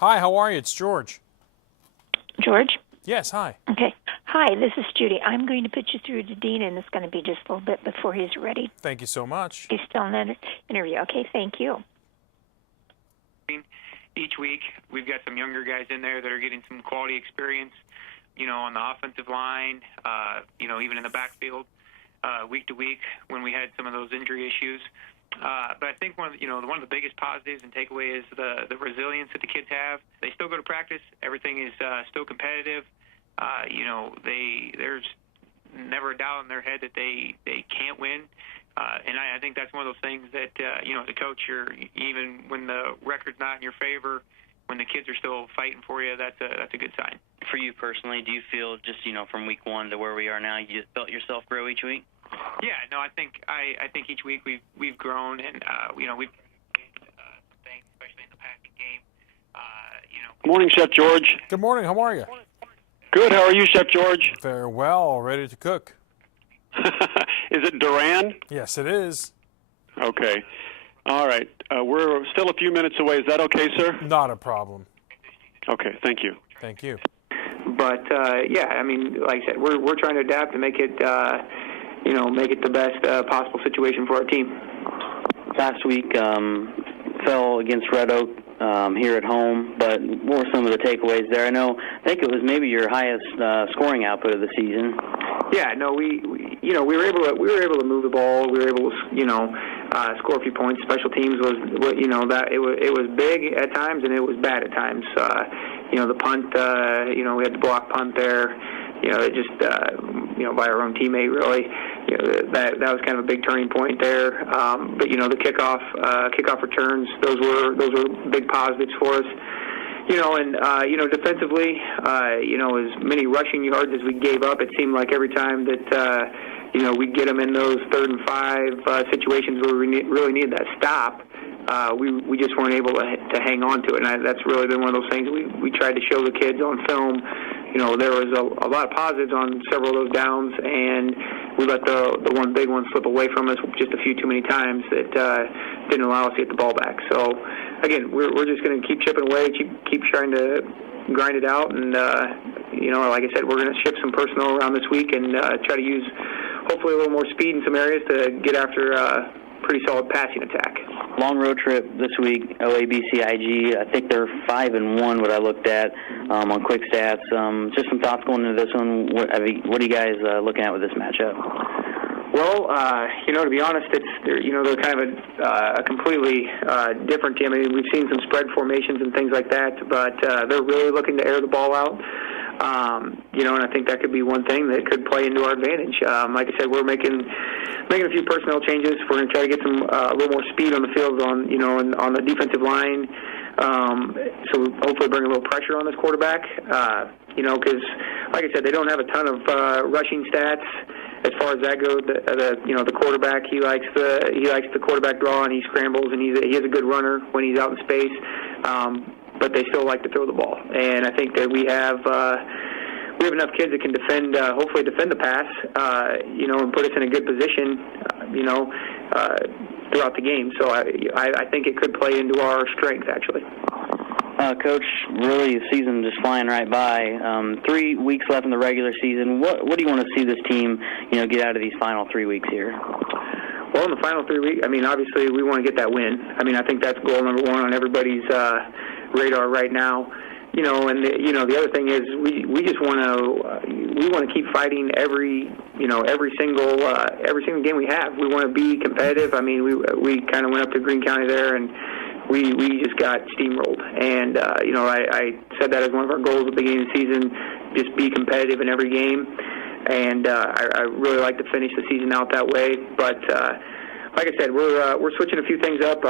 Hi, how are you? It's George. George? Yes, hi. Okay. Hi, this is Judy. I'm going to put you through to Dean, and it's going to be just a little bit before he's ready. Thank you so much. He's still in that interview. Okay, thank you. Each week, we've got some younger guys in there that are getting some quality experience, on the offensive line, even in the backfield, week to week when we had some of those injury issues. But I think one of the biggest positives and takeaway is the resilience that the kids have. They still go to practice. Everything is still competitive. There's never a doubt in their head that they can't win. And I think that's one of those things that, as a coach, even when the record's not in your favor, when the kids are still fighting for you, that's a good sign. For you personally, do you feel just, from week one to where we are now, you just felt yourself grow each week? Yeah, no, I think each week we've grown, and we've some things, especially in the passing game. Good morning, Chef George. Good morning. How are you? Good. How are you, Chef George? Very well. Ready to cook. Is it Duran? Yes, it is. Okay. All right. We're still a few minutes away. Is that okay, sir? Not a problem. Okay. Thank you. Thank you. But like I said, we're trying to adapt and make it the best possible situation for our team. Last week fell against Red Oak here at home, but what were some of the takeaways there? I think it was maybe your highest scoring output of the season. Yeah, no, we were able to move the ball. We were able to score a few points. Special teams was that it was big at times and it was bad at times. The punt, we had the block punt there. It just by our own teammate really. That was kind of a big turning point there. But the kickoff returns, those were big positives for us. Defensively, as many rushing yards as we gave up, it seemed like every time that we'd get them in those 3rd and 5 situations where we really needed that stop. We just weren't able to hang on to it, and that's really been one of those things we tried to show the kids on film. There was a lot of positives on several of those downs, and we let the one big one slip away from us just a few too many times that didn't allow us to get the ball back. So, again, we're just going to keep chipping away, keep trying to grind it out, and like I said, we're going to shift some personnel around this week and try to use hopefully a little more speed in some areas to get after a pretty solid passing attack. Long road trip this week, OABCIG. I think they're 5-1. What I looked at on quick stats. Just some thoughts going into this one. What are you guys looking at with this matchup? Well, to be honest, they're kind of a completely different team. I mean, we've seen some spread formations and things like that, but they're really looking to air the ball out. And I think that could be one thing that could play into our advantage. Like I said, we're making a few personnel changes. We're going to try to get some a little more speed on the field on the defensive line. So hopefully bring a little pressure on this quarterback. Because like I said, they don't have a ton of rushing stats. As far as that goes, the quarterback he likes the quarterback draw, and he scrambles, and he is a good runner when he's out in space. But they still like to throw the ball, and I think that we have enough kids that can hopefully defend the pass, and put us in a good position, throughout the game. So I think it could play into our strength, actually. Coach, really, the season just flying right by. 3 weeks left in the regular season. What do you want to see this team, get out of these final 3 weeks here? Well, in the final 3 weeks, obviously we want to get that win. I think that's goal number one on everybody's radar right now. And the other thing is we just want to keep fighting every single game we have. We want to be competitive. We kind of went up to Greene County there, and we just got steamrolled. And I said that as one of our goals at the beginning of the season, just be competitive in every game. And I really like to finish the season out that way. But like I said, we're switching a few things up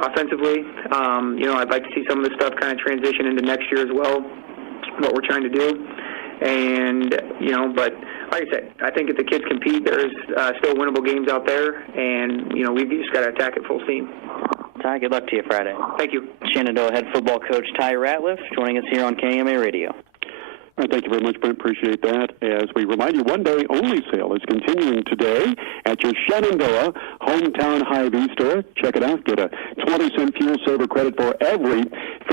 offensively. I'd like to see some of this stuff kind of transition into next year as well, what we're trying to do. And, but like I said, I think if the kids compete, there's still winnable games out there, and, we've just got to attack it full steam. Ty, good luck to you Friday. Thank you. Shenandoah head football coach Ty Ratliff joining us here on KMA Radio. All right, thank you very much, Brent. Appreciate that. As we remind you, one-day only sale is continuing today at your Shenandoah Hometown Hy-Vee store. Check it out. Get a 20-cent fuel saver credit for every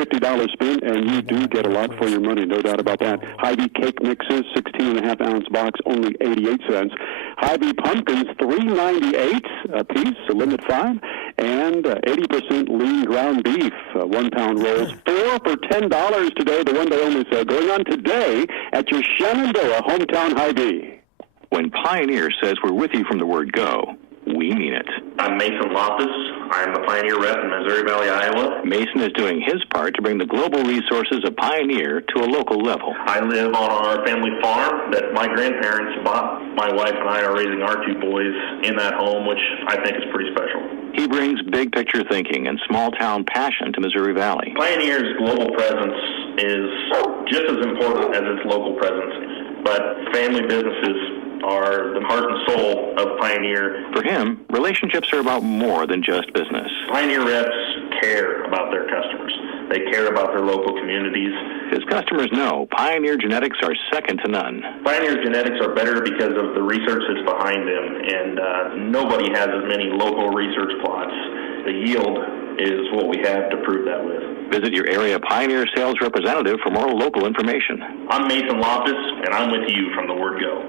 $50 spent, and you do get a lot for your money, no doubt about that. Hy-Vee cake mixes, 16.5-ounce box, only 88 cents. Hy-Vee pumpkins, $3.98 a piece, a limit 5. And 80% lean ground beef, 1-pound rolls, 4 for $10 today, the one-day only sale, going on today at your Shenandoah hometown Hy-Vee. When Pioneer says we're with you from the word go, we mean it. I'm Mason Lopez. I'm the Pioneer rep in Missouri Valley, Iowa. Mason is doing his part to bring the global resources of Pioneer to a local level. I live on our family farm that my grandparents bought. My wife and I are raising our 2 boys in that home, which I think is pretty special. He brings big picture thinking and small town passion to Missouri Valley. Pioneer's global presence is just as important as its local presence, but family businesses are the heart and soul of Pioneer. For him, relationships are about more than just business. Pioneer reps care about their customers. They care about their local communities. His customers know Pioneer genetics are second to none. Pioneer genetics are better because of the research that's behind them, and nobody has as many local research plots. The yield is what we have to prove that with. Visit your area Pioneer sales representative for more local information. I'm Mason Lopez, and I'm with you from the word go.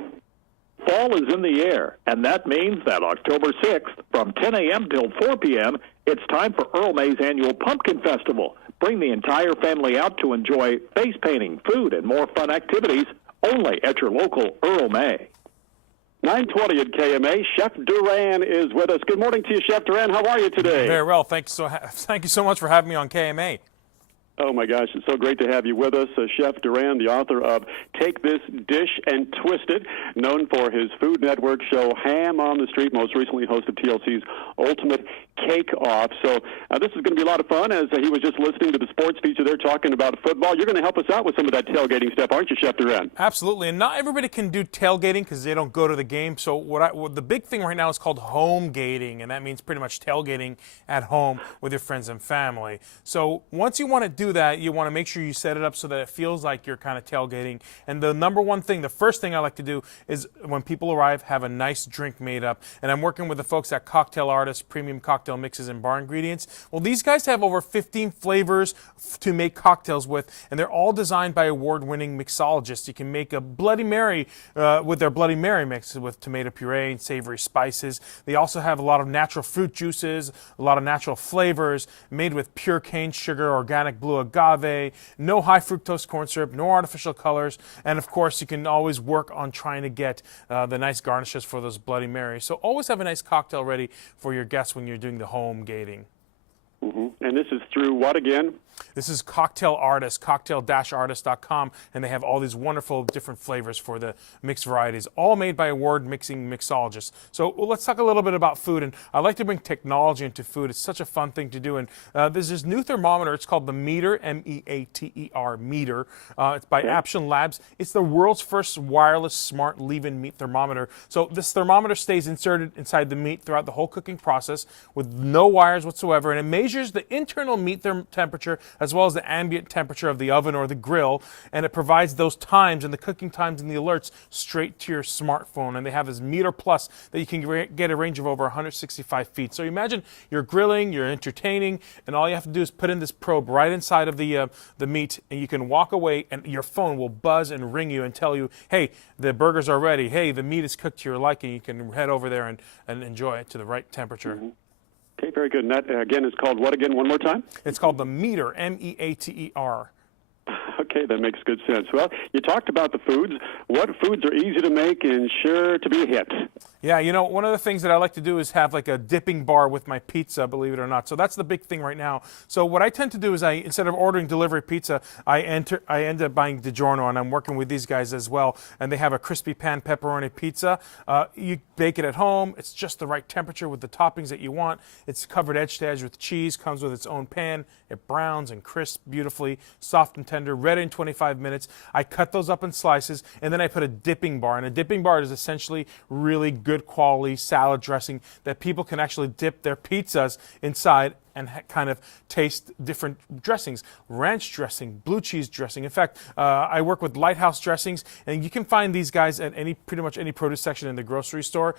Fall is in the air, and that means that October 6th, from 10 a.m. till 4 p.m., it's time for Earl May's annual Pumpkin Festival. Bring the entire family out to enjoy face painting, food, and more fun activities only at your local Earl May. 9:20 at KMA. Chef Duran is with us. Good morning to you, Chef Duran. How are you today? Very well. Thank you so much for having me on KMA. Oh, my gosh, it's so great to have you with us. Chef Duran, the author of Take This Dish and Twist It, known for his Food Network show Ham on the Street, most recently hosted TLC's Ultimate Cake Off. So this is going to be a lot of fun, as he was just listening to the sports feature there talking about football. You're going to help us out with some of that tailgating stuff, aren't you, Chef Duran? Absolutely, and not everybody can do tailgating because they don't go to the game. So what the big thing right now is called homegating, and that means pretty much tailgating at home with your friends and family. So once you want to do that, you want to make sure you set it up so that it feels like you're kind of tailgating. And the number one thing, the first thing I like to do is when people arrive, have a nice drink made up. And I'm working with the folks at Cocktail Artists, Premium Cocktail Mixes and Bar Ingredients. Well, these guys have over 15 flavors to make cocktails with, and they're all designed by award-winning mixologists. You can make a Bloody Mary with their Bloody Mary mix with tomato puree and savory spices. They also have a lot of natural fruit juices, a lot of natural flavors, made with pure cane sugar, organic blue agave, no high fructose corn syrup, no artificial colors, and of course you can always work on trying to get the nice garnishes for those Bloody Marys. So always have a nice cocktail ready for your guests when you're doing the home gating. Mm-hmm. And this is through what again? This is Cocktail Artist, cocktail-artist.com, and they have all these wonderful different flavors for the mixed varieties, all made by award-mixing mixologists. So let's talk a little bit about food, and I like to bring technology into food. It's such a fun thing to do, and there's this new thermometer. It's called the Meter, M-E-A-T-E-R, Meter. It's by Action Labs. It's the world's first wireless smart leave-in meat thermometer. So this thermometer stays inserted inside the meat throughout the whole cooking process with no wires whatsoever, and it measures the internal meat temperature as well as the ambient temperature of the oven or the grill, and it provides those times and the cooking times and the alerts straight to your smartphone. And they have this Meter Plus that you can get a range of over 165 feet. So imagine you're grilling, you're entertaining, and all you have to do is put in this probe right inside of the meat, and you can walk away and your phone will buzz and ring you and tell you, hey, the burgers are ready, hey, the meat is cooked to your liking. You can head over there and enjoy it to the right temperature. Mm-hmm. Okay, very good. And that, again, is called what again? One more time? It's called the Meter, M-E-A-T-E-R. Okay, that makes good sense. Well, you talked about the foods. What foods are easy to make and sure to be a hit? Yeah, you know, one of the things that I like to do is have like a dipping bar with my pizza, believe it or not. So that's the big thing right now. So what I tend to do is instead of ordering delivery pizza, I end up buying DiGiorno, and I'm working with these guys as well. And they have a crispy pan pepperoni pizza. You bake it at home. It's just the right temperature with the toppings that you want. It's covered edge to edge with cheese, comes with its own pan. It browns and crisps beautifully, soft and tender, ready in 25 minutes. I cut those up in slices, and then I put a dipping bar. And a dipping bar is essentially really good quality salad dressing that people can actually dip their pizzas inside and kind of taste different dressings. Ranch dressing, blue cheese dressing. In fact, I work with Lighthouse Dressings, and you can find these guys at pretty much any produce section in the grocery store.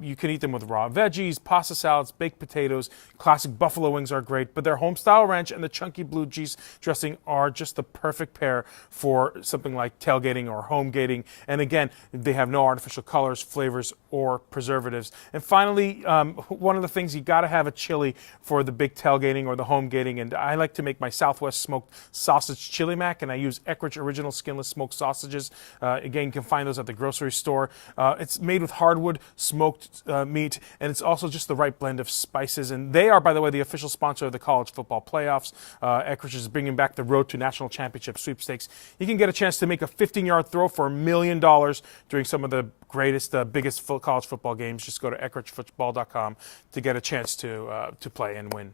You can eat them with raw veggies, pasta salads, baked potatoes. Classic buffalo wings are great, but their home-style ranch and the chunky blue cheese dressing are just the perfect pair for something like tailgating or home gating. And again, they have no artificial colors, flavors, or preservatives. And finally, one of the things, you got to have a chili for the big tailgating or the home gating, and I like to make my Southwest smoked sausage chili mac, and I use Eckrich original skinless smoked sausages. Again, you can find those at the grocery store. It's made with hardwood smoked meat, and it's also just the right blend of spices. And they are, by the way, the official sponsor of the college football playoffs. Eckrich is bringing back the Road to National Championship sweepstakes. You can get a chance to make a 15-yard throw for $1 million during some of the greatest, biggest college football games. Just go to EckrichFootball.com to get a chance to play and win.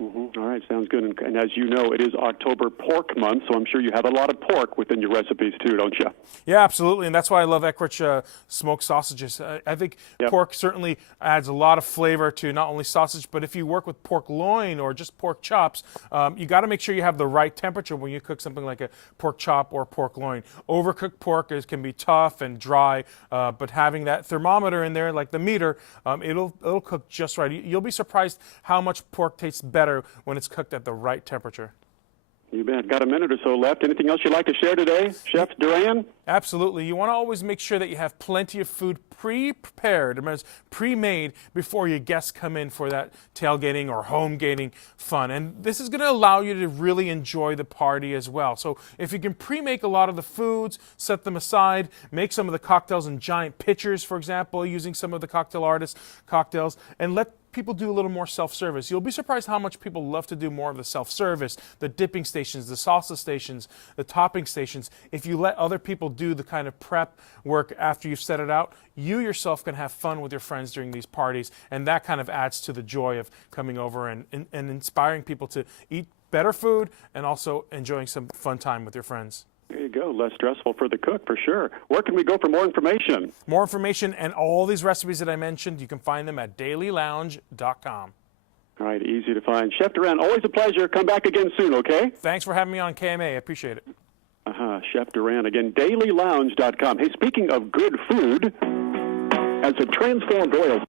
All right, sounds good. And as you know, it is October pork month, so I'm sure you have a lot of pork within your recipes too, don't you? Yeah, absolutely, and that's why I love Eckrich smoked sausages. I think pork certainly adds a lot of flavor to not only sausage, but if you work with pork loin or just pork chops, you got to make sure you have the right temperature when you cook something like a pork chop or pork loin. Overcooked pork can be tough and dry, but having that thermometer in there, like the meter, it'll cook just right. You'll be surprised how much pork tastes better when it's cooked at the right temperature. You bet. Got a minute or so left. Anything else you'd like to share today, Chef Duran? Absolutely. You want to always make sure that you have plenty of food pre-prepared, pre-made before your guests come in for that tailgating or home gating fun. And this is going to allow you to really enjoy the party as well. So if you can pre-make a lot of the foods, set them aside, make some of the cocktails in giant pitchers, for example, using some of the cocktail artists' cocktails, and let people do a little more self-service. You'll be surprised how much people love to do more of the self-service, the dipping stations, the salsa stations, the topping stations. If you let other people do the kind of prep work after you've set it out, you yourself can have fun with your friends during these parties, and that kind of adds to the joy of coming over and inspiring people to eat better food and also enjoying some fun time with your friends. There you go. Less stressful for the cook, for sure. Where can we go for more information? More information and all these recipes that I mentioned, you can find them at dailylounge.com. All right, easy to find. Chef Duran, always a pleasure. Come back again soon, okay? Thanks for having me on KMA. I appreciate it. Chef Duran, again, dailylounge.com. Hey, speaking of good food, as a transformed oil